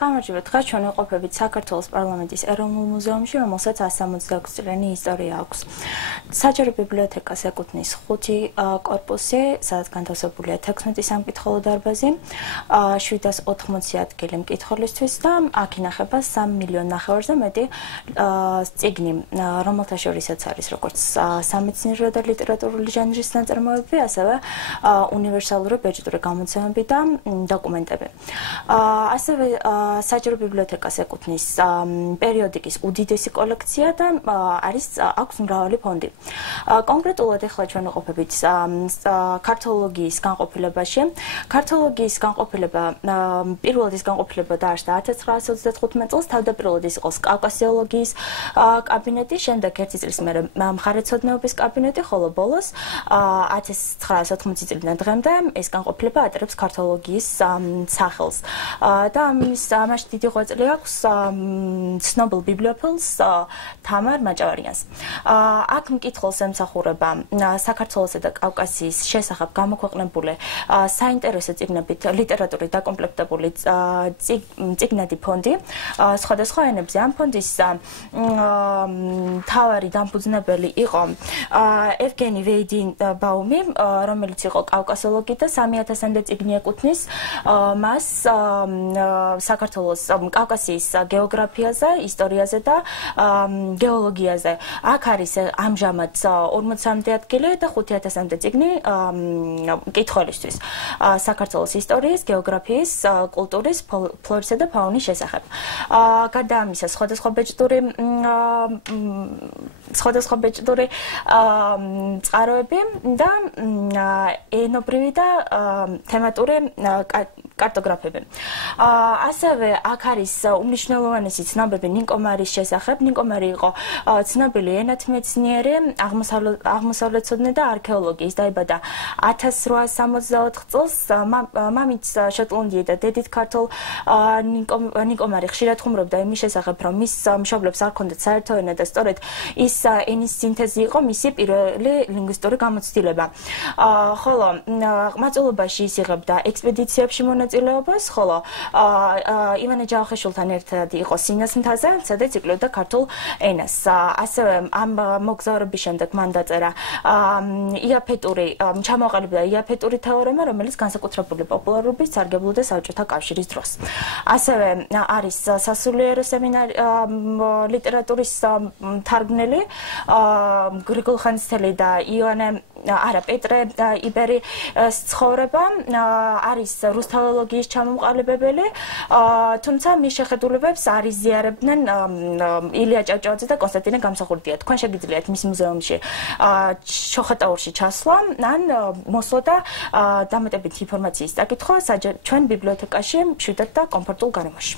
გამარჯობა, დღეს ჩვენ ვიყოფებით საქართველოს პარლამენტის ეროვნულ მუზეუმში, რომელსაც 166 წლიანი ისტორია აქვს. საჯარო ბიბლიოთეკას ეკუთვნის 5 კორპუსი, სადაც განთავსებულია 16 სამკითხველო დარბაზი, 780 ადგილი მკითხველისთვის და აქ ინახება 3 მილიონ ნახევარზე მეტი წიგნი, რომელთა შორისაც არის როგორც სამეცნიერო და ლიტერატურული ჟანრის ნაწარმოებები, ასევე უნივერსალური ბეჭდური გამოცემები და დოკუმენტები. ასევე საჯარო ბიბლიოთეკას ეკუთვნის პერიოდიკის უდიდესი კოლექცია და აქვს მრავალი ფონდი. კონკრეტულად ახლა ჩვენ ვიყოფებით ქართოლოგიის განყოფილებაში. ქართოლოგიის განყოფილება პირველად ის განყოფილება დაარსდა 1935 წელს, თავდაპირველად ის იყო კავკასიოლოგიის კაბინეტი, შემდეგ ერთი წლის მერე მხარეთმცოდნეობის კაბინეტი, ხოლო ბოლოს 1980 წლიდან დღემდე ეს განყოფილება ატარებს ქართოლოგიის სახელს. და ამაში დიდი ღვაწლი აქვს ცნობილ ბიბლიოფილს თამარ მაჭავარიანს. აქ მკითხველს ემსახურება საქართველოსა და კავკასიის შესახებ გამოქვეყნებული საინტერესო წიგნებით ლიტერატურით დაკომპლექტებული წიგნადი ფონდი სხვადასხვა ენებზე. ამ ფონდის მთავარი დამფუძნებელი იყო ევგენი ვეიდინბაუმი, რომელიც იყო კავკასიოლოგი და 3000-მდე წიგნი ეკუთვნის მას საქართველოს კავკასიის გეოგრაფიაზე, ისტორიაზე და გეოლოგიაზე. აქ არის ამჟამად 40-მდე ადგილი და 5000-მდე წიგნი მკითხველისთვის საქართველოს ისტორიის, გეოგრაფიის, კულტურის, ფლორისა და ფაუნის შესახებ. გარდა ამისა, სხვადასხვა ბეჭდური წყაროები და ენობრივი და თემატური კარტოგრაფები. ასევე აქ არის უმნიშვნელოვანესი ცნობები ნინკო მარის შესახებ. ნინკო მარი იყო ცნობილი ენათმეცნიერი, აღმოსავლეთმცოდნე და არქეოლოგი. ის დაიბადა 1864 წელს. მამით შოტლანდიელი და დედით ქართულ ნინკო მარი ხშირად ხუმრობდა იმის შესახებ, რომ მის მშობლებს არ ჰქონდათ საერთო ენა და სწორედ ის ენის სინთეზი იყო მისი პირველი ლინგვისტური გამოცდილება. ხოლო ყმაწვილობაში ის იღებდა ექსპედიციებში მონაწილეობას, ხოლო ივანე ჯავახიშვილთან ერთად იყო სინას მთაზე, სადაც იკვლევდა ქართულ ენას. ასევე ამ მოგზაურობის შემდეგ მან დაწერა ჩამოაყალიბდა იაფეტური თეორემა, რომელიც განსაკუთრებული პოპულარობით სარგებლობდა საბჭოთა კავშირის დროს. ასევე არის სასულიერო სემინარი ლიტერატურის თარგმნელი გრიგოლ ხანძთელი და პეტრე იბერის ცხოვრება, არის რუსთავოლოგიის ჩამომყალიბებელი, თუმცა მის შეხედულებებს არ იზიარებდნენ ილია ჭავჭავაძე და კონსტანტინე გამსახურდია. თქვენ შეგიძლიათ მის მუზეუმში შოხატაურში ჩასვლა, ან მოსვლა და დამატებითი ინფორმაციის დაკითხვა ჩვენ ბიბლიოთეკაში მშვიდად და კომფორტულ გარემოში.